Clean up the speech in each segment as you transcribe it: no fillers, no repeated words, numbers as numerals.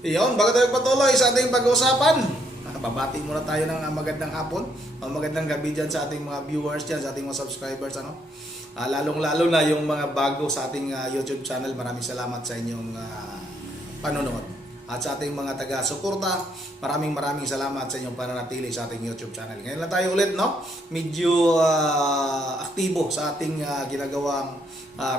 Iyon, bago tayo patuloy sa ating pag-uusapan, babati muna tayo ng magandang hapon o magandang gabi dyan sa ating mga viewers dyan, sa ating mga subscribers. Lalong-lalo na yung mga bago sa ating YouTube channel. Maraming salamat sa inyong panonood. At sa ating mga taga-suporta, maraming salamat sa inyong pananatili sa ating YouTube channel. Ngayon lang tayo ulit, no? Medyo aktibo sa ating ginagawang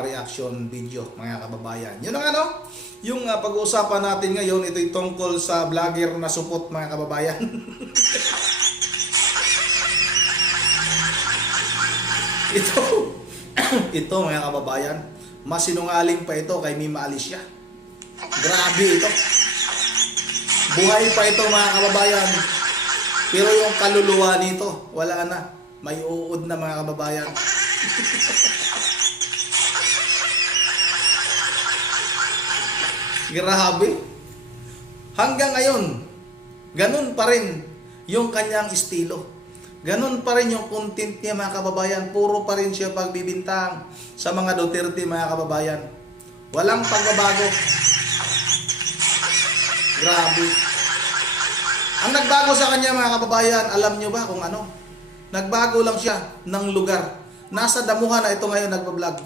reaction video, mga kababayan. Yun ang yung pag-uusapan natin ngayon, ito'y tungkol sa vlogger na supot, mga kababayan. ito mga kababayan, mas sinungaling pa ito kay Mima Alicia. Grabe ito. Buhay pa ito, mga kababayan. Pero yung kaluluwa nito, wala na. May uod na, mga kababayan. Grabe. Hanggang ngayon, ganun pa rin yung kanyang estilo. Ganun pa rin yung content niya, mga kababayan. Puro pa rin siya pagbibintang sa mga Duterte, mga kababayan. Walang pagbabago. Grabe. Ang nagbago sa kanya, mga kababayan, alam nyo ba kung ano? Nagbago lang siya ng lugar. Nasa damuhan na ito ngayon nagpa-vlog.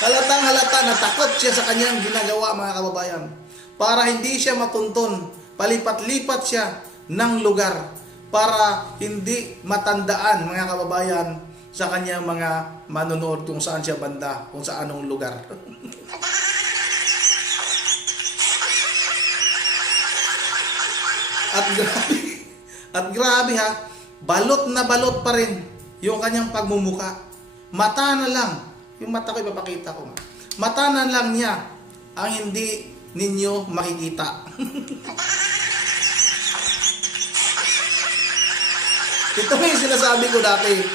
Halatang halata na takot siya sa kanyang ginagawa, mga kababayan. Para hindi siya matunton, palipat-lipat siya ng lugar para hindi matandaan, mga kababayan, sa kanyang mga manonood kung saan siya banda, kung saan anong lugar. At grabe ha, balot na balot pa rin yung kanyang pagmumuka. Mata na lang, yung mata ko ipapakita ko. Mata na lang niya ang hindi ninyo makikita. Ito yung sinasabi ko dati,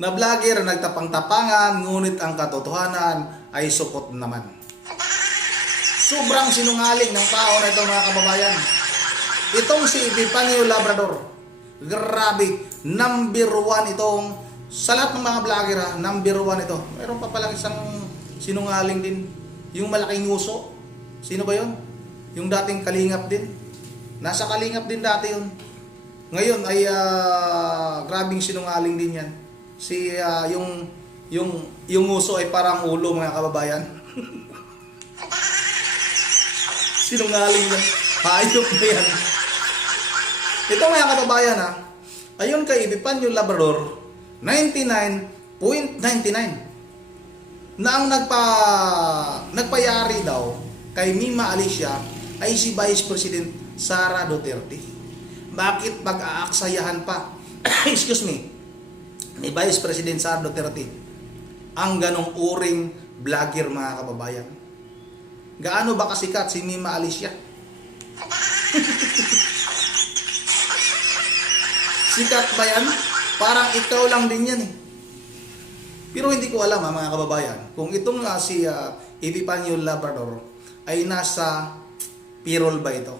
na vlogger nagtapang-tapangan, ngunit ang katotohanan ay supot naman. Sobrang sinungaling ng tao na ito, mga kababayan. Itong si Epifanio Labrador, grabe, number 1 itong, sa lahat ng mga vlogger number 1 ito. Meron pa palang isang sinungaling din, yung malaking nguso. Sino ba yun? Yung dating Kalingap din. Nasa Kalingap din dati yun. Ngayon ay grabing sinungaling din yan. Yung nguso ay parang ulo, mga kababayan. Sinungaling yan. Hayop na yan. Ito, mga kababayan ayon kay Epifanio Labrador, 99.99 na ang nagpayari daw kay Mima Alicia ay si Vice President Sara Duterte. Bakit pag-aaksayahan pa excuse me, ni Vice President Sara Duterte ang ganong uring vlogger, mga kababayan? Gaano ba kasikat si Mima Alicia? Sikat ba yan? Parang ikaw lang din yan eh. Pero hindi ko alam, mga kababayan, kung itong si Epifanio Labrador ay nasa payroll ba ito.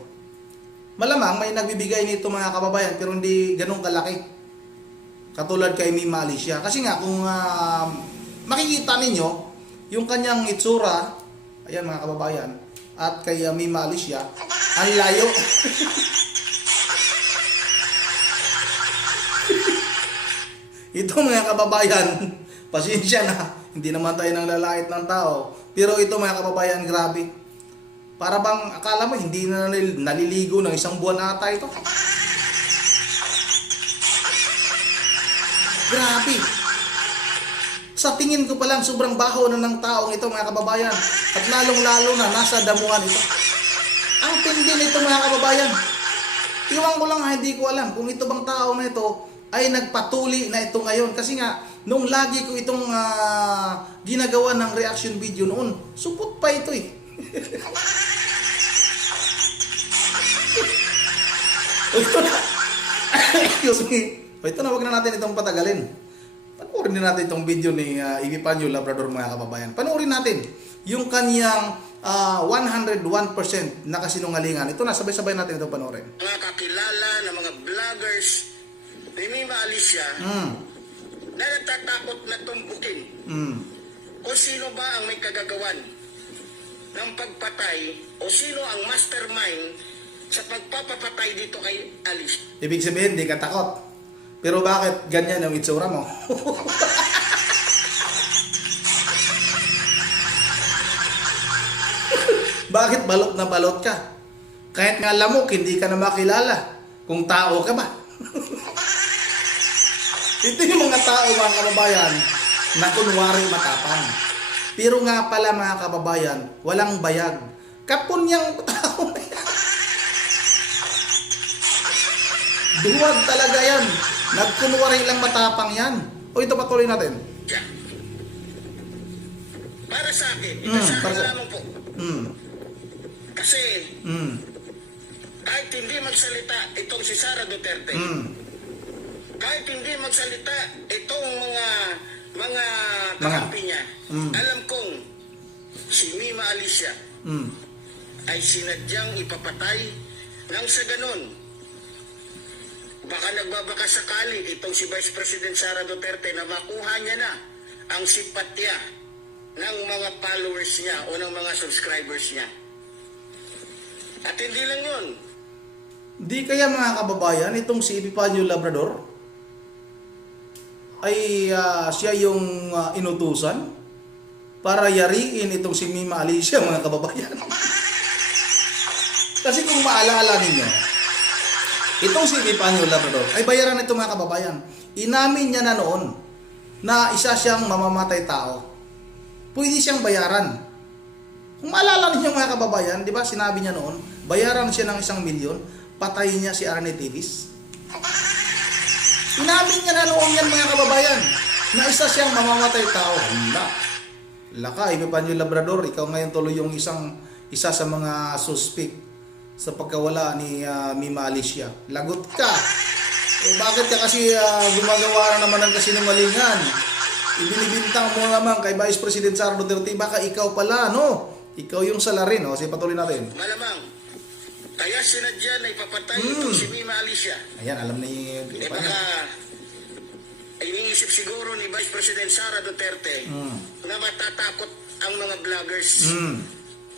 Malamang may nagbibigay nito, mga kababayan, pero hindi ganun kalaki. Katulad kay Mima Alicia. Kasi nga, kung makikita ninyo, yung kanyang itsura, ayan, mga kababayan, at kay Mima Alicia, ang layo. Ito, mga kababayan, pasensya na, hindi naman tayo nang lalait ng tao. Pero ito, mga kababayan, grabe. Para bang akala mo hindi na naliligo ng isang buwan ata ito. Grabe. Sa tingin ko pa lang, sobrang baho na ng taong ito, mga kababayan. At lalong-lalo na, nasa damuhan ito. Ang tindi nito, mga kababayan. Iwan ko lang, hindi ko alam kung ito bang tao na ito ay nagpatuli na ito ngayon. Kasi nga, nung lagi ko itong ginagawa ng reaction video noon, supot pa ito eh. Ito na. Excuse me. Ito na, wag na natin itong patagalin. Panoorin din natin itong video ni Epifanio Labrador, mga kababayan. Panoorin natin yung kanyang 101% na kasinungalingan. Ito na, sabay-sabay natin itong panoorin. Mga kakilala na mga vloggers ni Mima Alicia na natatakot na tumbukin kung sino ba ang may kagagawan ng pagpatay o sino ang mastermind sa pagpapapatay dito kay Alicia. Ibig sabihin, di ka takot. Pero bakit ganyan ang itsura mo? Bakit balot na balot ka? Kahit nga lamok, hindi ka na makilala kung tao ka ba. Ito yung mga tao, mga kababayan, na kunwari matapang. Pero nga pala, mga kababayan, walang bayag. Kapunyang tao na yan. Duwag talaga yan. Nagkunwari lang matapang yan. O ito, patuloy natin. Yeah. Para sa akin, ito Mm, sa para akin sa- lamang po. Hmm. Kasi Hmm. kahit hindi magsalita itong si Sara Duterte, Hmm. kahit hindi magsalita itong mga kakampi niya, Mm. alam kong si Mima Alicia Hmm. ay sinadyang ipapatay nang sa ganon. Baka nagbabaka sakali itong si Vice President Sara Duterte na makuha niya na ang simpatya ng mga followers niya o ng mga subscribers niya. At hindi lang yun. Di kaya, mga kababayan, itong si Epifanio Labrador ay siya yung inutusan para yariin itong si Mima Alicia, mga kababayan. Kasi kung maalala ninyo, itong si Epifanio Labrador ay bayaran ito, mga kababayan. Inamin niya na noon na isa siyang mamamatay tao. Pwede siyang bayaran. Kung maalala ninyo, mga kababayan, di ba sinabi niya noon, bayaran siya ng 1 milyon, patayin niya si Arnie Davis. Inamin niya na noon yan, mga kababayan, na isa siyang mamamatay tao. Hala. Laka, Epifanio Labrador, ikaw ngayon tuloy yung isa sa mga suspect sa pagkawala ni Mima Alicia. Lagot ka. Bakit ka kasi gumagawa na naman ng kasinungalingan? Ibinibintang mo naman kay Vice President Sara Duterte, baka ikaw pala, no? Ikaw yung salarin, no? Sige, patuloy natin. Malamang. Kaya sinadya na ipapatay itong si Mima Alicia. Ayan, alam ni Baka iniisip siguro ni Vice President Sara Duterte na matatakot ang mga vloggers.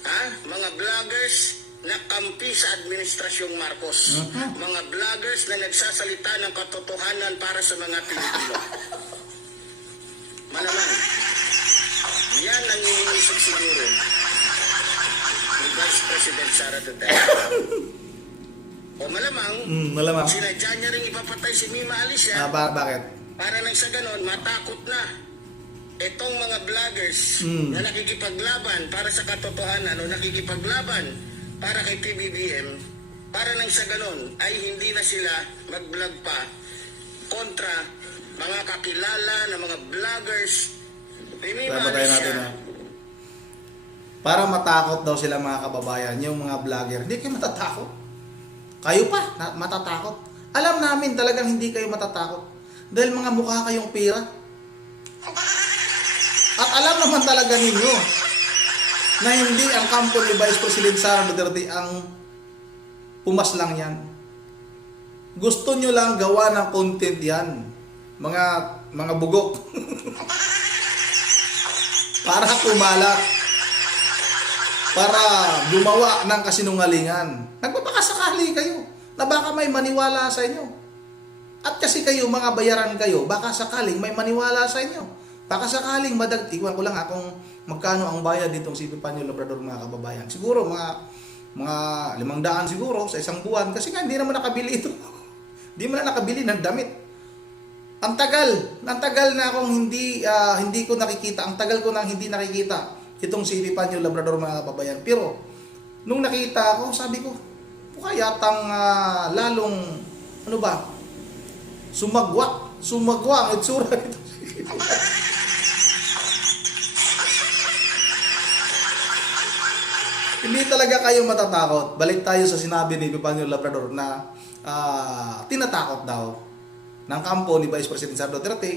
Ha? Mga vloggers na kampi sa Administrasyong Marcos. Mga vloggers na nagsasalita ng katotohanan para sa mga Pilipino. Malamang. Yan ang iniisip siguro ni Vice President Sara Duterte. O malamang, Malamang. sinadya niya rin ipapatay si Mima Alicia Bakit? para nang sa ganon, matakot na itong mga vloggers na nakikipaglaban para sa katotohanan o nakikipaglaban para kay PBBM, para nang sa ganon ay hindi na sila mag-vlog pa kontra mga kakilala na mga vloggers ni Mima Papatayin natin, Alicia. ha? Para matakot daw sila, mga kababayan, yung mga vlogger. Hindi kayo matatakot. Kayo pa, matatakot. Alam namin talagang hindi kayo matatakot. Dahil mga mukha kayong pera. At alam naman talaga ninyo na hindi ang kampo ni Vice President Sara Duterte ang pumaslang yan. Gusto nyo lang gawa ng content yan. Mga bugok. Para kumalat. Para gumawa ng kasinungalingan. Nagpapakasakali kayo na baka may maniwala sa inyo. At kasi kayo, mga bayaran kayo, baka sakaling may maniwala sa inyo. Baka sakaling iwan ko lang kung magkano ang bayad ditong si Epifanio Labrador, mga kababayan. Siguro mga 500 siguro sa isang buwan. Kasi nga hindi naman nakabili ito. Hindi mo na nakabili ng damit. Ang tagal na akong hindi ko nakikita. Ang tagal ko nang hindi nakikita itong si Epifanio Labrador, mga kababayan. Pero nung nakita ako, sabi ko, mukha yatang lalong sumagwa ang itsura nito. Hindi talaga kayo matatakot. Balik tayo sa sinabi ni Epifanio Labrador na tinatakot daw ng kampo ni Vice President Sara Duterte,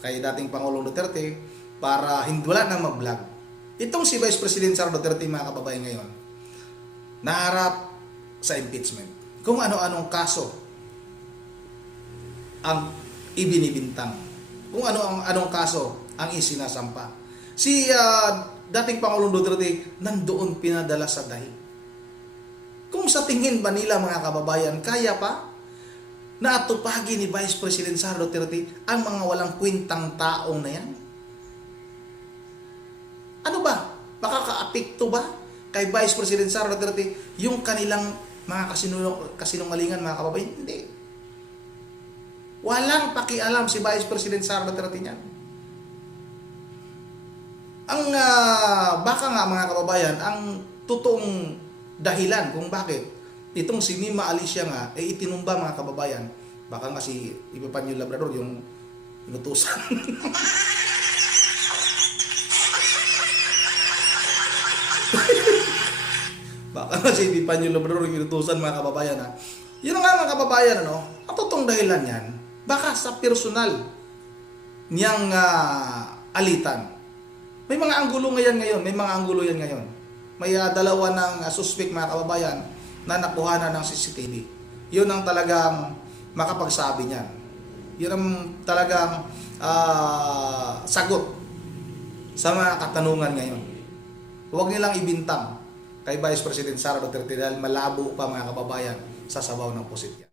kay dating Pangulong Duterte, para wala nang mag-vlog. Itong si Vice President Sara Duterte, mga kababayan, ngayon, naharap sa impeachment. Kung ano-anong kaso ang ibinibintang. Kung anong kaso ang isinasampa. Si dating Pangulong Duterte nandoon pinadala sa dahig. Kung sa tingin ba nila mga kababayan, kaya pa na atupagi ni Vice President Sara Duterte ang mga walang kwentang taong na yan? Ano ba? Makakaapekto ba kay Vice President Sara Duterte yung kanilang mga kasinungalingan mga kababayan? Hindi. Walang pakialam si Vice President Sara Duterte niyan. Ang baka nga mga kababayan, ang totoong dahilan kung bakit itong si Nima Alicia nga itinumba mga kababayan, baka nga si Epifanio Labrador yung inutusan. Baka nga si Epifanio Labrador yung inutusan mga kababayan ha. Yun nga mga kababayan, ano, ang totoong dahilan yan, baka sa personal niyang alitan. May mga anggulo ngayon, may mga anggulo yan ngayon. May dalawa ng suspect mga kababayan na nakuhanan ng CCTV. Yun ang talagang makapagsabi niyan. Yun ang talagang sagot sa mga katanungan ngayon. Huwag nilang ibintang kay Vice President Sara Duterte dahil malabo pa mga kababayan sa sabaw ng pusit yan.